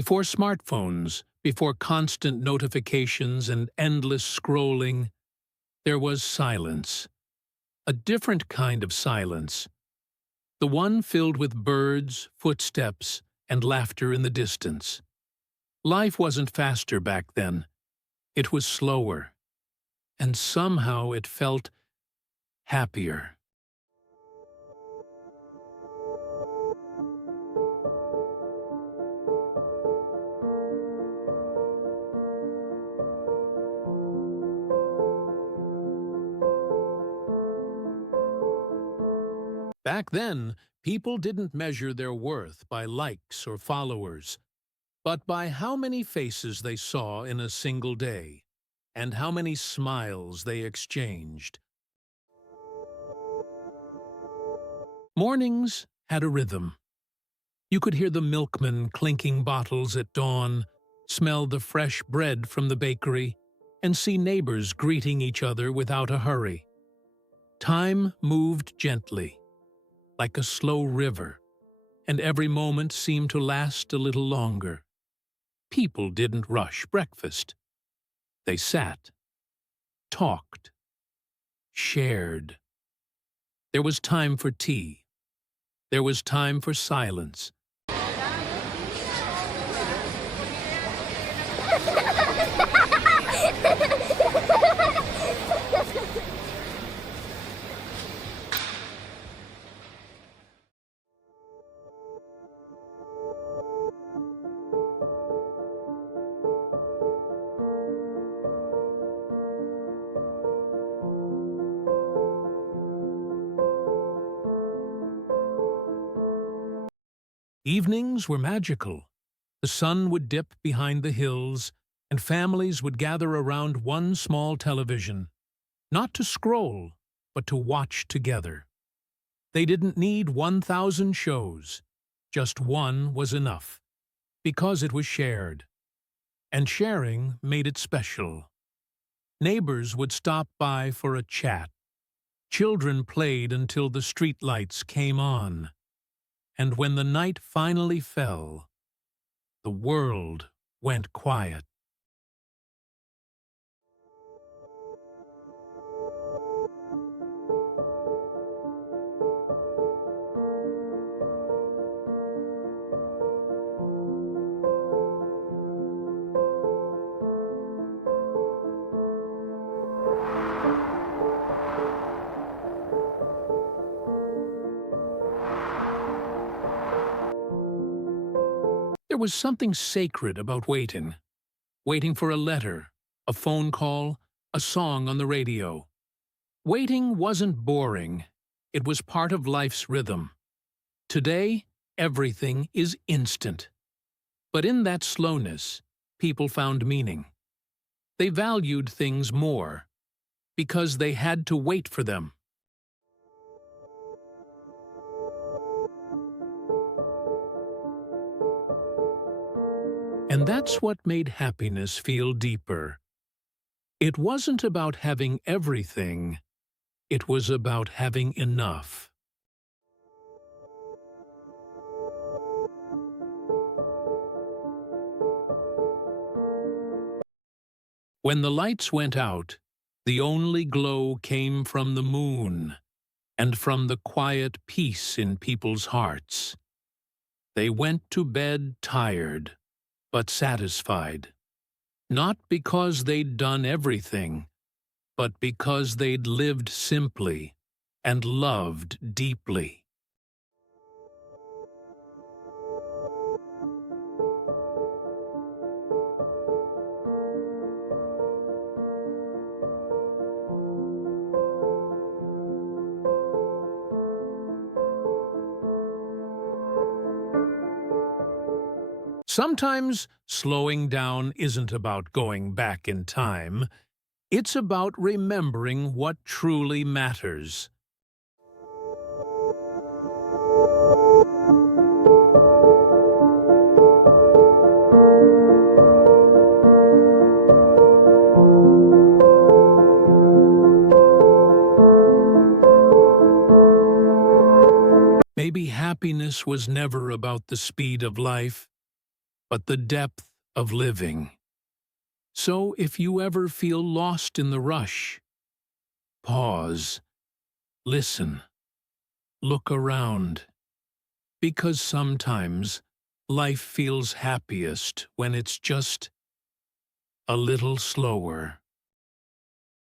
Before smartphones, before constant notifications and endless scrolling, there was silence. A different kind of silence. The one filled with birds, footsteps, and laughter in the distance. Life wasn't faster back then. It was slower. And somehow it felt happier. Back then, people didn't measure their worth by likes or followers, but by how many faces they saw in a single day, and how many smiles they exchanged. Mornings had a rhythm. You could hear the milkman clinking bottles at dawn, smell the fresh bread from the bakery, and see neighbors greeting each other without a hurry. Time moved gently, like a slow river, and every moment seemed to last a little longer. People didn't rush breakfast. They sat, talked, shared. There was time for tea. There was time for silence. Evenings were magical. The sun would dip behind the hills, and families would gather around one small television, not to scroll, but to watch together. They didn't need 1,000 shows. Just one was enough, because it was shared. And sharing made it special. Neighbors would stop by for a chat. Children played until the streetlights came on. And when the night finally fell, the world went quiet. There was something sacred about waiting. Waiting for a letter, a phone call, a song on the radio. Waiting wasn't boring. It was part of life's rhythm. Today, everything is instant. But in that slowness, people found meaning. They valued things more because they had to wait for them. And that's what made happiness feel deeper. It wasn't about having everything. It was about having enough. When the lights went out, the only glow came from the moon and from the quiet peace in people's hearts. They went to bed tired, but satisfied. Not because they'd done everything, but because they'd lived simply and loved deeply. Sometimes slowing down isn't about going back in time. It's about remembering what truly matters. Maybe happiness was never about the speed of life. but the depth of living. So if you ever feel lost in the rush, pause, listen, look around, because sometimes life feels happiest when it's just a little slower.